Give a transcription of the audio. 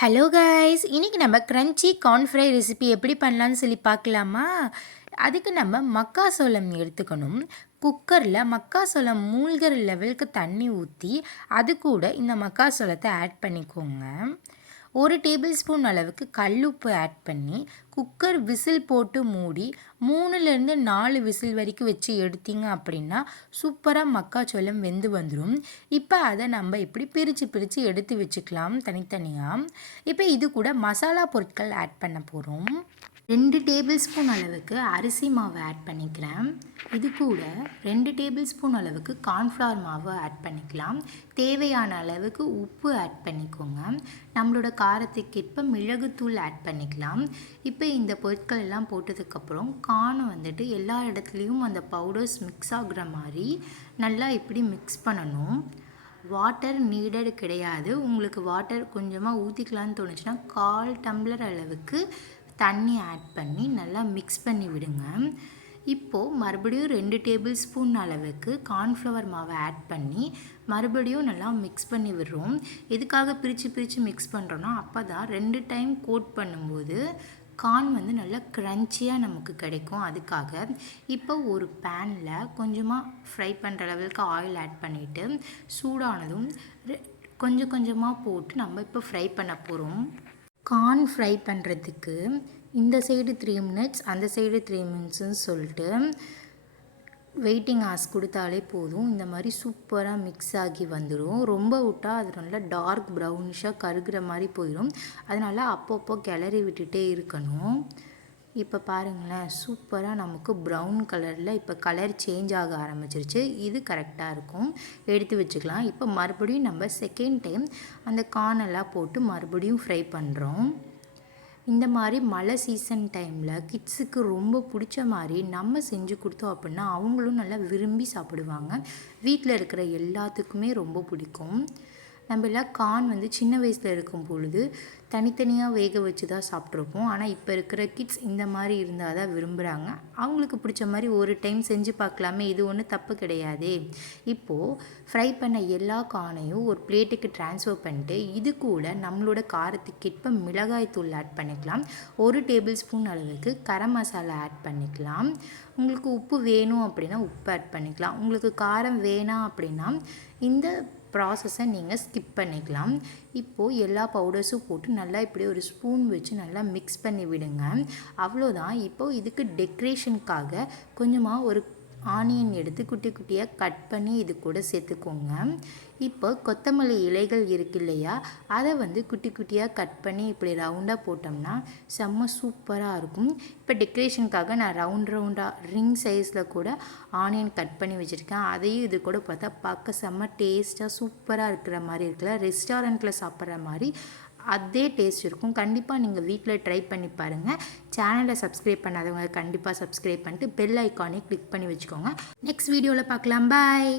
Hello guys, இன்றைக்கி நம்ம crunchy corn fry recipe எப்படி பண்ணலான்னு சொல்லி பார்க்கலாமா? அதுக்கு நம்ம மக்காசோளம் எடுத்துக்கணும். குக்கரில் மக்காசோளம் மூழ்கிற லெவலுக்கு தண்ணி ஊற்றி அது கூட இந்த மக்காசோளத்தை ஆட் பண்ணிக்கோங்க. 1 டேபிள் ஸ்பூன் அளவுக்கு கல்லுப்பு ஆட் பண்ணி குக்கர் விசில் போட்டு மூடி 3லேருந்து 4 விசில் வரைக்கும் வச்சு எடுத்தீங்க அப்படின்னா சூப்பராக மக்காச்சோளம் வெந்து வந்துடும். இப்போ அதை நம்ம இப்படி பிரித்து எடுத்து வச்சுக்கலாம் தனித்தனியாக. இப்போ இது கூட மசாலா பொருட்கள் ஆட் பண்ண போகிறோம். 2 டேபிள் ஸ்பூன் அளவுக்கு அரிசி மாவு ஆட் பண்ணிக்கிறேன். இது கூட 2 டேபிள் ஸ்பூன் அளவுக்கு கார்ன்ஃப்ளவர் மாவு ஆட் பண்ணிக்கலாம். தேவையான அளவுக்கு உப்பு ஆட் பண்ணிக்கோங்க. நம்மளோட காரத்துக்கேற்ப மிளகுத்தூள் ஆட் பண்ணிக்கலாம். இப்போ இந்த பொருட்கள் எல்லாம் போட்டதுக்கப்புறம் கார்னை வந்துட்டு எல்லா இடத்துலையும் அந்த பவுடர்ஸ் மிக்ஸ் ஆகுற மாதிரி நல்லா இப்படி மிக்ஸ் பண்ணணும். வாட்டர் நீடட் கிடையாது. உங்களுக்கு வாட்டர் கொஞ்சமாக ஊற்றிக்கலான்னு தோணுச்சுன்னா 1/4 டம்ளர் அளவுக்கு தண்ணி ஆட் பண்ணி நல்லா மிக்ஸ் பண்ணி விடுங்க. இப்போது மறுபடியும் 2 டேபிள் ஸ்பூன் அளவுக்கு கார்ன்ஃப்ளவர் மாவை ஆட் பண்ணி மறுபடியும் நல்லா மிக்ஸ் பண்ணி விடுறோம். எதுக்காக பிரித்து மிக்ஸ் பண்ணுறோன்னா அப்போ தான் 2 டைம் கோட் பண்ணும்போது கார்ன் வந்து நல்லா க்ரன்ச்சியாக நமக்கு கிடைக்கும். அதுக்காக இப்போ ஒரு பேனில் கொஞ்சமாக ஃப்ரை பண்ணுற லெவலுக்கு ஆயில் ஆட் பண்ணிவிட்டு சூடானதும் கொஞ்சமாக போட்டு நம்ம இப்போ ஃப்ரை பண்ண போகிறோம். கார்ன் ஃப்ரை பண்ணுறதுக்கு இந்த சைடு 3 மினிட்ஸ் அந்த சைடு 3 மினிட்ஸ்ன்னு சொல்லிட்டு வெயிட்டிங் ஹார்ஸ் கொடுத்தாலே போதும். இந்த மாதிரி சூப்பராக மிக்ஸ் ஆகி வந்துடும். ரொம்ப விட்டால் அது நல்லா டார்க் ப்ரௌனிஷாக கருகிற மாதிரி போயிடும். அதனால் அப்பப்போ கிளறி விட்டுட்டே இருக்கணும். இப்போ பாருங்களேன், சூப்பராக நமக்கு ப்ரௌன் கலரில் இப்போ கலர் சேஞ்ச் ஆக ஆரம்பிச்சிருச்சு. இது கரெக்டாக இருக்கும், எடுத்து வச்சுக்கலாம். இப்போ மறுபடியும் நம்ம செகண்ட் டைம் அந்த கார்னெல்லாம் போட்டு மறுபடியும் ஃப்ரை பண்ணுறோம். இந்த மாதிரி மழை சீசன் டைமில் கிட்ஸுக்கு ரொம்ப பிடிச்ச மாதிரி நம்ம செஞ்சு கொடுத்தோம் அப்படின்னா அவங்களும் நல்லா விரும்பி சாப்பிடுவாங்க. வீட்டில் இருக்கிற எல்லாத்துக்குமே ரொம்ப பிடிக்கும். நம்ம எல்லாம் கார்ன் வந்து சின்ன வயசில் இருக்கும் பொழுது தனித்தனியாக வேக வச்சு தான் சாப்பிட்ருப்போம். ஆனால் இப்போ இருக்கிற கிட்ஸ் இந்த மாதிரி இருந்தால் தான் விரும்புகிறாங்க. அவங்களுக்கு பிடிச்ச மாதிரி ஒரு டைம் செஞ்சு பார்க்கலாமே, இது ஒன்றும் தப்பு கிடையாதே. இப்போது ஃப்ரை பண்ண எல்லா கார்னையும் ஒரு பிளேட்டுக்கு ட்ரான்ஸ்ஃபர் பண்ணிட்டு இது கூட நம்மளோட காரத்துக்கேற்ப மிளகாய் தூள் ஆட் பண்ணிக்கலாம். 1 டேபிள் ஸ்பூன் அளவுக்கு கரம் மசாலா ஆட் பண்ணிக்கலாம். உங்களுக்கு உப்பு வேணும் அப்படின்னா உப்பு ஆட் பண்ணிக்கலாம். உங்களுக்கு காரம் வேணாம் அப்படின்னா இந்த ப்ராசஸை நீங்கள் ஸ்கிப் பண்ணிக்கலாம். இப்போது எல்லா பவுடர்ஸும் போட்டு நல்லா இப்படி ஒரு ஸ்பூன் வச்சு நல்லா மிக்ஸ் பண்ணி விடுங்க. அவ்வளோதான். இப்போது இதுக்கு டெக்கரேஷனுக்காக கொஞ்சமாக ஒரு ஆனியன் எடுத்து குட்டி குட்டியாக கட் பண்ணி இது கூட சேர்த்துக்கோங்க. இப்போ கொத்தமல்லி இலைகள் இருக்கு இல்லையா, அதை வந்து குட்டி குட்டியாக கட் பண்ணி இப்படி ரவுண்டாக போட்டோம்னா செம்ம சூப்பராக இருக்கும். இப்போ டெக்கரேஷனுக்காக நான் ரவுண்டாக ரிங் சைஸில் கூட ஆனியன் கட் பண்ணி வச்சுருக்கேன். அதையும் இது கூட பார்த்தா பார்க்க செம்ம டேஸ்ட்டாக சூப்பராக இருக்கிற மாதிரி இருக்குல்ல. ரெஸ்டாரண்ட்டில் சாப்பிட்ற மாதிரி அதே டேஸ்ட் இருக்கும். கண்டிப்பாக நீங்கள் வீட்டில் ட்ரை பண்ணி பாருங்கள். சேனலை சப்ஸ்கிரைப் பண்ணாதவங்க கண்டிப்பாக சப்ஸ்கிரைப் பண்ணிட்டு பெல் ஐக்கானே கிளிக் பண்ணி வச்சுக்கோங்க. நெக்ஸ்ட் வீடியோவில் பார்க்கலாம். பாய்.